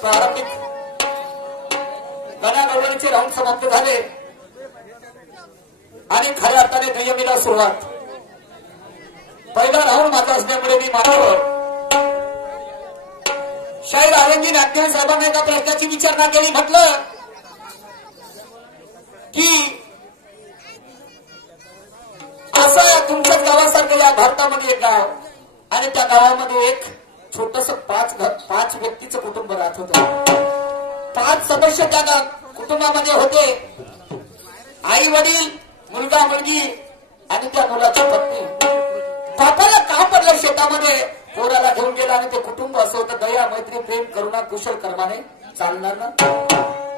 प्रारंभिक गणागवळणीचे राऊंड समाप्त झाले आणि खऱ्या अर्थाने नियमीला सुरुवात. पहिला राऊंड माझा असल्यामुळे मी मानव शाहीर आनंदी नाट्य साहेबांना एका प्रश्नाची विचारणा केली. म्हटलं की असं तुमच्याच गावासारखं या भारतामध्ये एक गाव आणि त्या गावामध्ये एक छोटस पाच व्यक्तीचं कुटुंब राहत होतं. 5 सदस्य त्या कुटुंबामध्ये होते. आई वडील, मुलगा मुलगी आणि त्या मुलाची पत्नी. बापाला काम पडलं शेतामध्ये, पोराला घेऊन गेला आणि ते कुटुंब असं होतं दया मैत्री प्रेम करुणा कुशल कर्माने चालणार ना.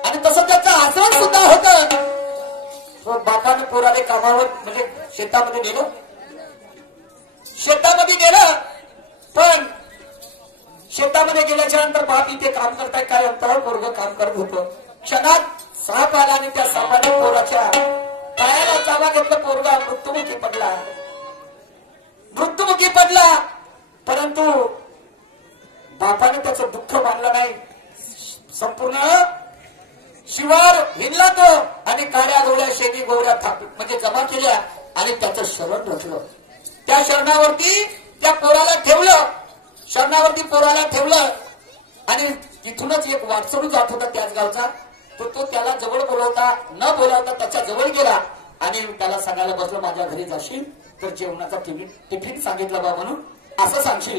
आणि तसं त्याचं आचरण सुद्धा होतं. बापाने पोराने कामावर म्हणजे शेतामध्ये नेलं. पण शेतामध्ये गेल्याच्या नंतर बाप इथे काम करताय काय अंतर पोरग काम करत होतं. क्षणात साप आला आणि त्या सापाने पोराच्या पायाला चावा घेतलं. पोरगा मृत्युमुखी पडला. परंतु बापाने त्याचं दुःख मानलं नाही. संपूर्ण शिवार हिंडला तो आणि काड्या गोळ्या शेणी गोवऱ्या म्हणजे जमा केल्या आणि त्याचं शरण रचलं. त्या शरणावरती त्या पोराला ठेवलं. आणि तिथूनच एक वाटसरू जात होता त्याच गावचा. तो त्याला जवळ न बोलावता त्याच्या जवळ गेला आणि त्याला सांगायला बसलं माझ्या घरी जाशील तर जेवणाचा टिफिन सांगितलं बा म्हणून असं सांगशील.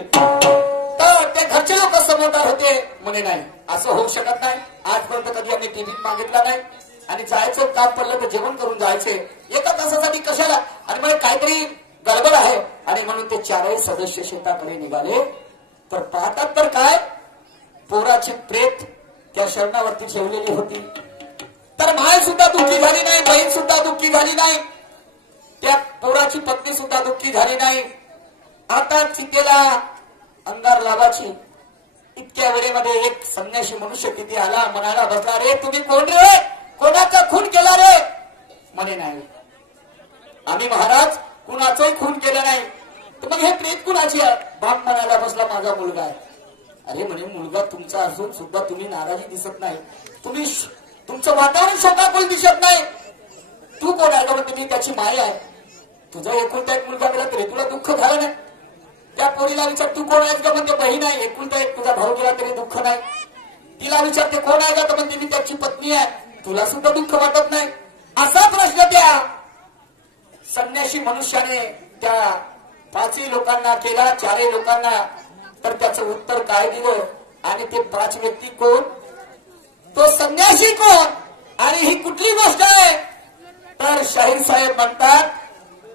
तर ते घरचे लोक समजदार होते. म्हणे नाही असं होऊ शकत नाही. आजपर्यंत कधी आम्ही टिफिन मागितला नाही आणि जायचं काम पडलं तर जेवण करून जायचे. एका तासासाठी कशाला. आणि मग काहीतरी गडबड आहे आणि म्हणून ते 4ही सदस्य शेताकडे निघाले. तर पाहतात तर काय पोराची प्रेत त्या शरणावरती ठेवलेली होती. तर माय सुद्धा दुःखी झाली नाही, बहीण सुद्धा दुःखी झाली नाही, त्या पोराची पत्नी सुद्धा दुःखी झाली नाही. आता चितेला अंगार लावायची इतक्या वेळेमध्ये एक संन्याशी मनुष्य तिथे आला. म्हणाला बसला रे तुम्ही कोण रे, कोणाचा खून केला रे. म्हणे नाही आम्ही महाराज कुणाचाही खून केला नाही. तर मग हे प्रेत कुणाची आहे. बाप म्हणायला बसला माझा मुलगा आहे. अरे म्हणे मुलगा तुमचा असून सुद्धा तुम्ही नाराजी दिसत नाही, तुमचं वातावरण शोकाकुल दिसत नाही. तू कोण आहे का म्हणते मी त्याची माय आहे. तुझा एकुलता एक मुलगा गेला तरी तुला दुःख झालं नाही. त्या पोरीला विचार तू कोण आहेस का म्हणते बहीण आहे. एकुलता एक तुझा भाऊ गेला तरी दुःख नाही. तिला विचारते कोण आहे का तर म्हणते मी त्याची पत्नी आहे. तुला सुद्धा दुःख वाटत नाही. असा प्रश्न त्या संन्याशी मनुष्याने त्या 5ही लोकांना केला, 4ही लोकांना. तर त्याचं उत्तर काय दिलं आणि ते 5 व्यक्ती कोण, तो संन्यासी कोण आणि ही कुठली गोष्ट आहे. तर शाहीर साहेब म्हणतात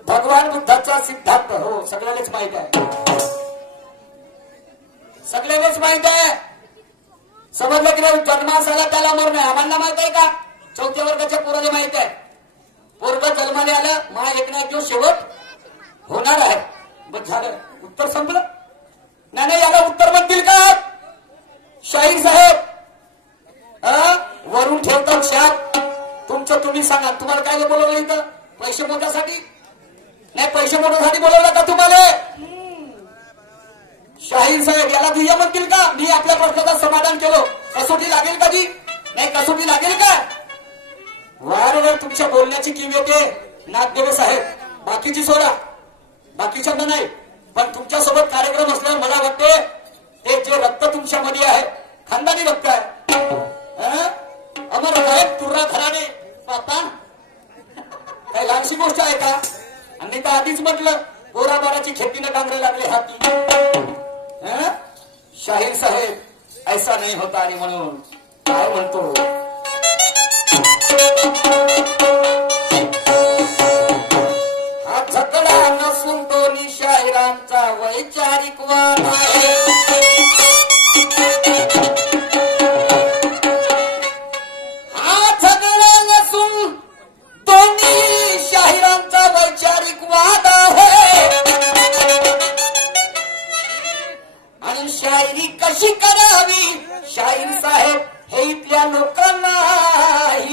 भगवान बुद्धाचा सिद्धांत. हो सगळ्यालाच माहित आहे. समजलं की जन्मास आला त्याला मरण आहे. आम्हाला माहित आहे का. 4थ्या वर्गाच्या पोराला माहित आहे. पोरग जन्माने आलं मा एक ना एक दिवस शेवट होणार आहे. बस झालं उत्तर संपलं. नाही याला उत्तर म्हणतील का शाहीर साहेब. वरून ठेवतात शाप. तुमचं तुम्ही सांगा. तुम्हाला काय बोलवलं इथं पैसे मोठ्यासाठी नाही. पैसे मोठ्यासाठी बोलवलं का तुम्हाला. शाहीर साहेब याला दुय्यम म्हणतील का. मी आपल्या प्रश्नाचं समाधान केलं. कसोटी लागेल कधी नाही. कसोटी लागेल का. वारंवार तुमच्या बोलण्याची किव येते नागदेव साहेब. बाकीची सोडा, बाकीच्यांना नाही. पण तुमच्यासोबत कार्यक्रम असल्यावर मला वाटते ते जे रक्त तुमच्यामध्ये आहे खानदानी रक्त आहे. अमर साहेब तुर्रा घराणे बापा काही लहानशी गोष्ट आहे का. आणि तर आधीच म्हटलं गोराबाराची खेतीनं कांगरे लागले हाती. शाहीर साहेब ऐसा नाही होता. आणि म्हणून काय म्हणतो हा झगडा नसून दोन्ही शाहिरांचा वैचारिक वाद आहे. हा झगडा नसून दोन्ही शाहिरांचा वैचारिक वाद आहे. आणि शायरी कशी करावी शाहीर साहेब हे इथल्या लोकांना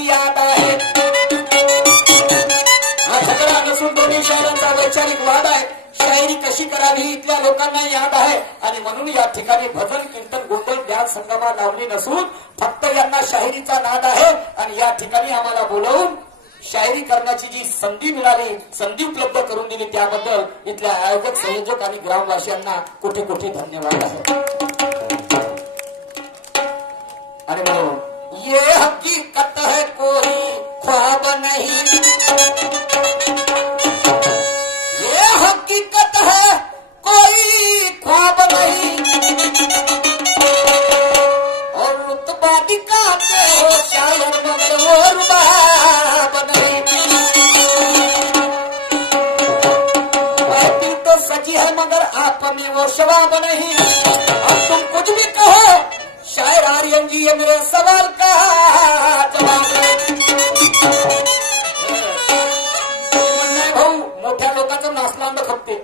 याद आहे. हा झगडा नसून दोन्ही शाहिरांचा वैचारिक वाद आहे. शायरी कशी करावी इथल्या लोकांना याद आहे आणि म्हणून या ठिकाणी भजन कीर्तन गोंधळ ज्ञान संगमा लावली नसून फक्त यांना शाहिरीचा नाद आहे आणि या ठिकाणी आम्हाला बोलवून शायरी करण्याची जी संधी मिळाली संधी उपलब्ध करून दिली त्याबद्दल इथल्या आयोजक संयोजक आणि ग्रामवासियांना कोटी कोटी धन्यवाद आहे आणि म्हणून ये हकीकत है कोई ख्वाब नहीं ये हकीकत है कोई ख्वाब नहीं और रुतबा दिखाते हो शायर मगर वो रुबाब नहीं महफिल तो सजी है मगर आप में वो शबाब नहीं अब तुम कुछ भी कहो शायर आर्यन जी ये मेरे सवाल का जवाब भाऊ मोठ्या लोकांचं नाचलांड खपते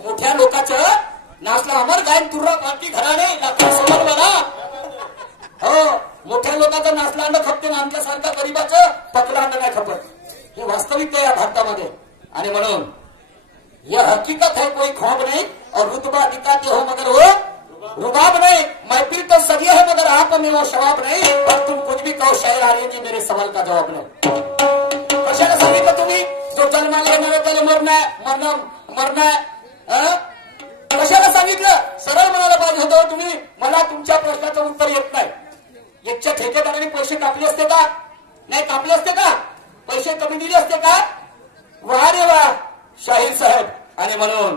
मोठ्या लोकांचं नाचला अमर गायन तुर्रा पार्टी घराणे समोर बघा हो मोठ्या लोकांचं नाचलांड खपते ना आमच्यासारख्या गरीबाचं पकलांड नाही खपत हे वास्तविकता या भारतामध्ये आणि म्हणून यह हकीकत है कोई ख्वाब नहीं और रुतबा दिखाते हो मगर वो रुबाब नहीं महफिल तो सजी है मगर आप में वो शबाब नहीं और तुम कुछ भी कहो शायर आर्यन जी मेरे सवाल का जवाब नहीं कशाला सांगितलं तुम्ही जो जन्माला येणार आहे त्याला मरणार कशाला सांगितलं सरळ म्हणायला पाहिजे होतं तुम्ही मला तुमच्या प्रश्नाचं उत्तर येत नाही एकच्या ठेकेदाराने पैसे कापले असते का नाही कापले असते का पैसे कमी दिले असते का वाह रे वाह शाहीर साहेब आणि म्हणून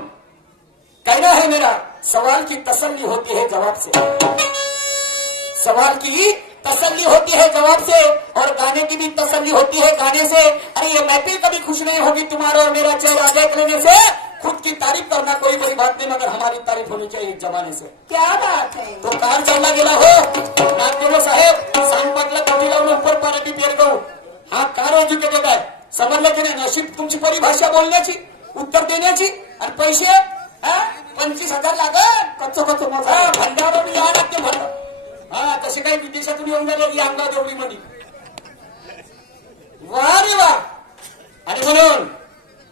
कहना है मेरा सवाल की तसल्ली होती है जवाब से सवाल की तसल्ली होती है जवाब से और गाने की भी तसल्ली होती है गाने से अरे ये महफिल कभी खुश नहीं होगी तुम्हारा और मेरा चेहरा देख लेने से खुद की तारीफ करना कोई बड़ी बात नहीं मगर हमारी तारीफ होनी चाहिए एक जमाने से क्या बात है तो कार चालला गेला हो नागदेव साहेब सांगपाटला कधी लावून उपर पाणी पेर गहू हा कार एज्युकेटेड आहे समजलं की नाही नशीब तुमची परिभाषा बोलण्याची उत्तर देण्याची आणि पैसे 25,000 लागत कच्च भंडारून या लागते भंडार तसे काही विदेशातून येऊन झाले या अंगादेवडीमध्ये वा रे वा आणि म्हणून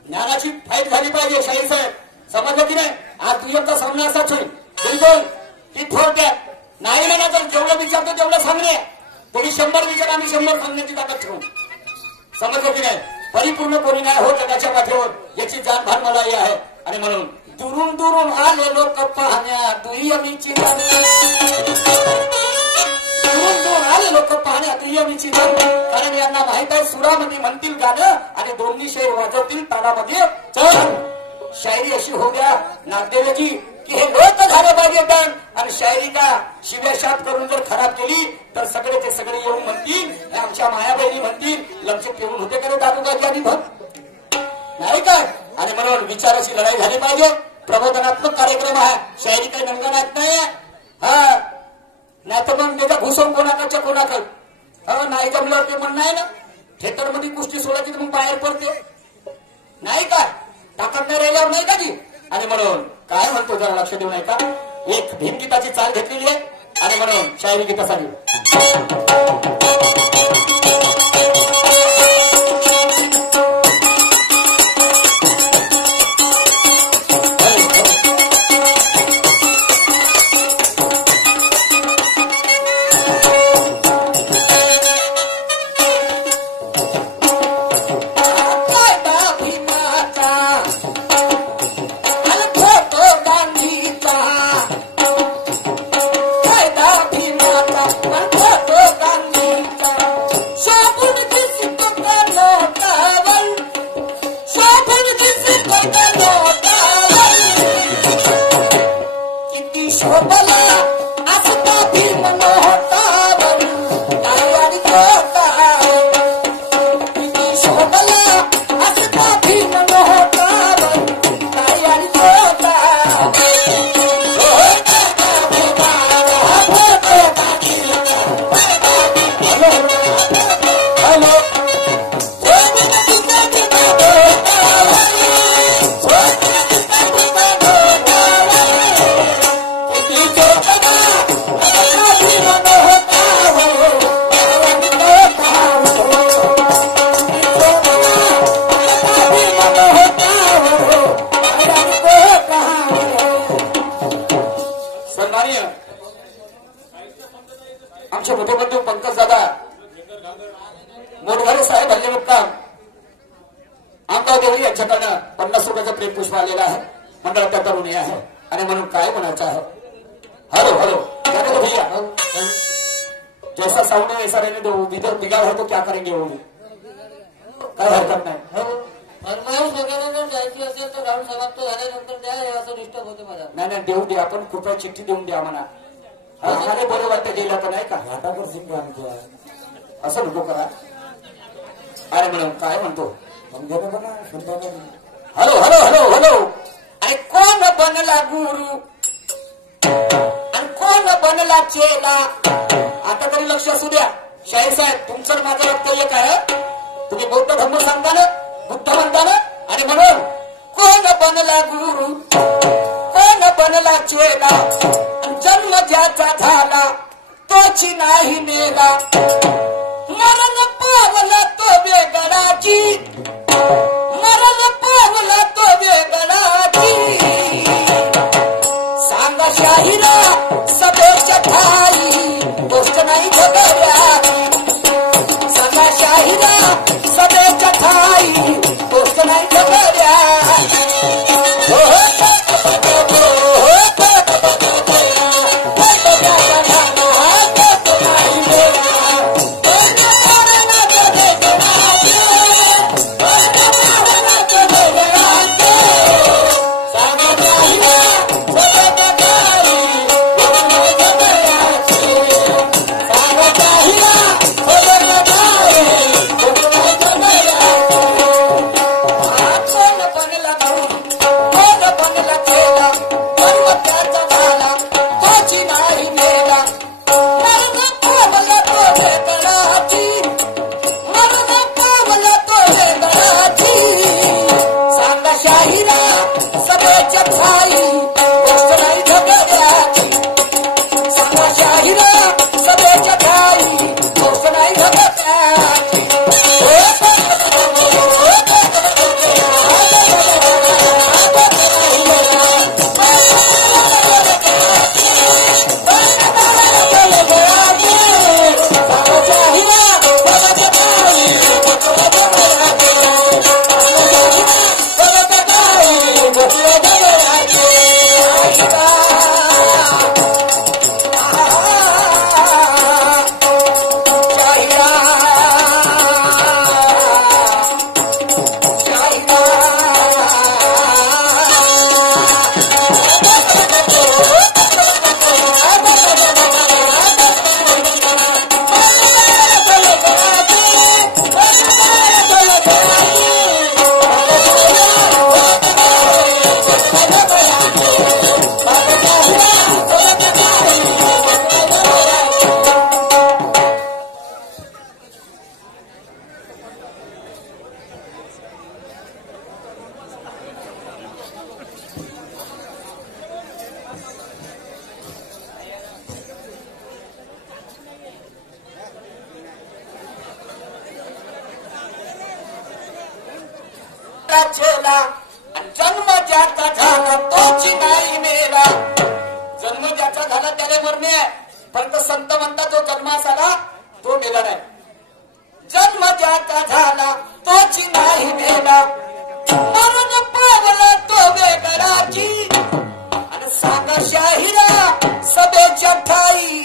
ज्ञानाची फाईट झाली पाहिजे शाहीर साहेब समजलं की नाही आज दुय्यमचा सामना असाच होईल बिलकुल ती थोडक्यात नाही ना तर जेवढं विचारतो तेवढं सांगणे कोणी 100 विचार आम्ही 100 सांगण्याची ताकद ठेवू समजलं की नाही परिपूर्ण कोणी नाही हो जगाच्या पाठीवर याची जाण भान मला ही आहे आणि म्हणून दुरून दुरून आले लोक पाहण्या दुय्यमीची दुरून दुरून आले लोक पाहण्या दुय्यमीची कारण यांना माहित आहे सुरामध्ये म्हणतील गाणं आणि दोन्ही शेर वाजवतील तालामध्ये चल शायरी अशी होऊ द्या नागदेवजी की हे लोक झाले पाहिजे पण आणि शायरी का शिव्याशाप करून जर खराब केली तर सगळे ते सगळे येऊन म्हणतील आमच्या मायाबहिणी म्हणतील लक्ष ठेवून होते का दादूगाजी आणि भक्त नाही काय आणि म्हणून विचाराची लढाई झाली पाहिजे प्रबोधनात्मक कार्यक्रम आहे शायरी काही नंगनात नाही हा नाही तर मग त्याचा घुसवून कोणाकडच्या कोणाकडे नाही जमलं ते म्हणणं आहे ना थिएटर मध्ये कुस्ती सोडायची तर मग बाहेर पडते नाही का ताकद नाही राहिल्यावर नाही का ती आणि म्हणून काय म्हणतो जरा लक्ष देऊ नाही का एक भीमगीताची चाल घेतलेली आहे आणि म्हणून शायरी गीतासाठी Gandhi नांदगाव देवळी यांच्याकडनं 50 रुपयाचं प्रेमपुष्प आलेलं आहे. मंडळात तरुणी आहे आणि म्हणून काय म्हणायचं आहे. हॅलो हॅलो भैया, जैसा साउंड है वैसा रहने दो, इधर बिगाड़ है तो क्या करेंगे वो, काय हरकत नाही. फरमाईश वगैरे जर जायची असेल तर राऊंड समाप्त झाल्यानंतर द्या, हे असं डिस्टर्ब होते मला. नाही देऊ द्या, आपण कृपया चिठ्ठी देऊन द्या म्हणा. अरे बरं वाटतं गेला तर नाही का, हातावर सिंग असं नको करा. अरे म्हणून काय म्हणतो. Hello hello hello hello. आणि कोण बनला गुरु आणि कोण बनला चेला. आता तरी लक्ष असू द्या. शाहीर साहेब, तुमचं माझं वक्तव्य काय. तुम्ही बौद्ध धर्म सांगता ना, बुद्ध म्हणता ना, आणि म्हणून कोण बनला गुरु कोण बनला चेला. जन्म ज्याचा झाला तोची नाही नेला. मरण पावला तो वेगळाची, मरण पावला तो वेगळाची. सांगा शाहिरा सभेच्या ठाई गोष्ट नाही झगड्याची. सांगा शाहिरा सभेच्या ठाई गोष्ट नाही झगड्याची. जन्म ज्याचा झाला तोची नाही मेला. जन्म ज्याचा झाला त्याने मरणे, फक्त संत म्हणतात जो जन्मास आला तो मेला नाही. जन्म ज्याचा झाला तोची नाही मेला. मरण पावला तो वेगळाची. आणि सांगा शाहिरा सभेच्या ठाई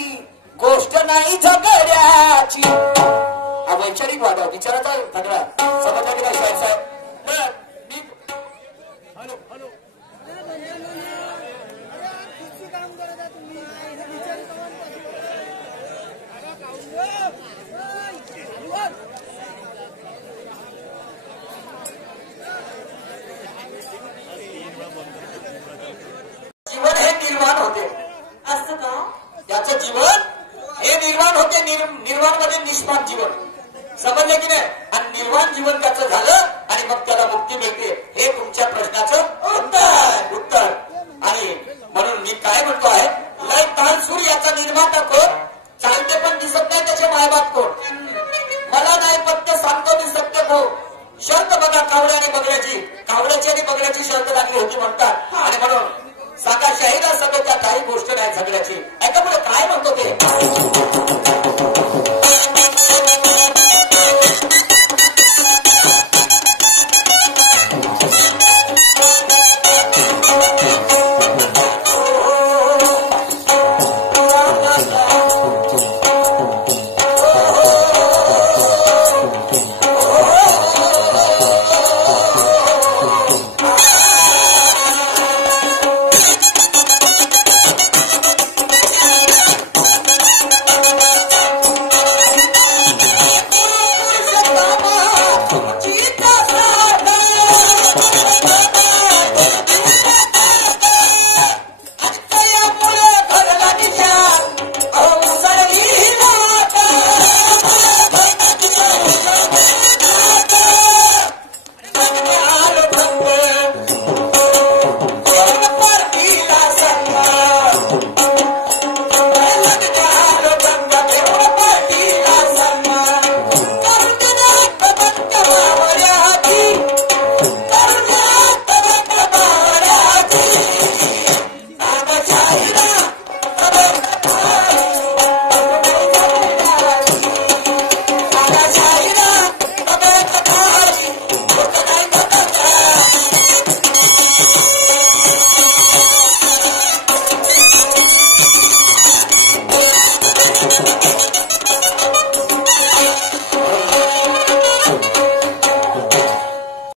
गोष्ट नाही झगड्याची. हा वैचारिक वादा विचाराचा तगडा समजला की नाही शाहीर साहेब. जीवन हे निर्माण होते असं का. त्याचं जीवन हे निर्माण होते. निर्माण मध्ये निष्पाप जीवन समजले की नाही. आणि निर्वाण जीवन त्याचं झालं आणि मग त्याला मुक्ती मिळते. हे तुमच्या प्रश्नाचं उत्तर. आणि म्हणून मी काय म्हणतो आहे, लय ताल सूर याचा निर्माता कोण, चालते पण दिसत नाही त्याचे मायबाप कोण. मला नाही पत्ते सांगतो मी सत्य कोण. शर्त बघा कावड्या आणि बगड्याची, कावड्याची आणि बगड्याची शर्त लागली होती म्हणतो.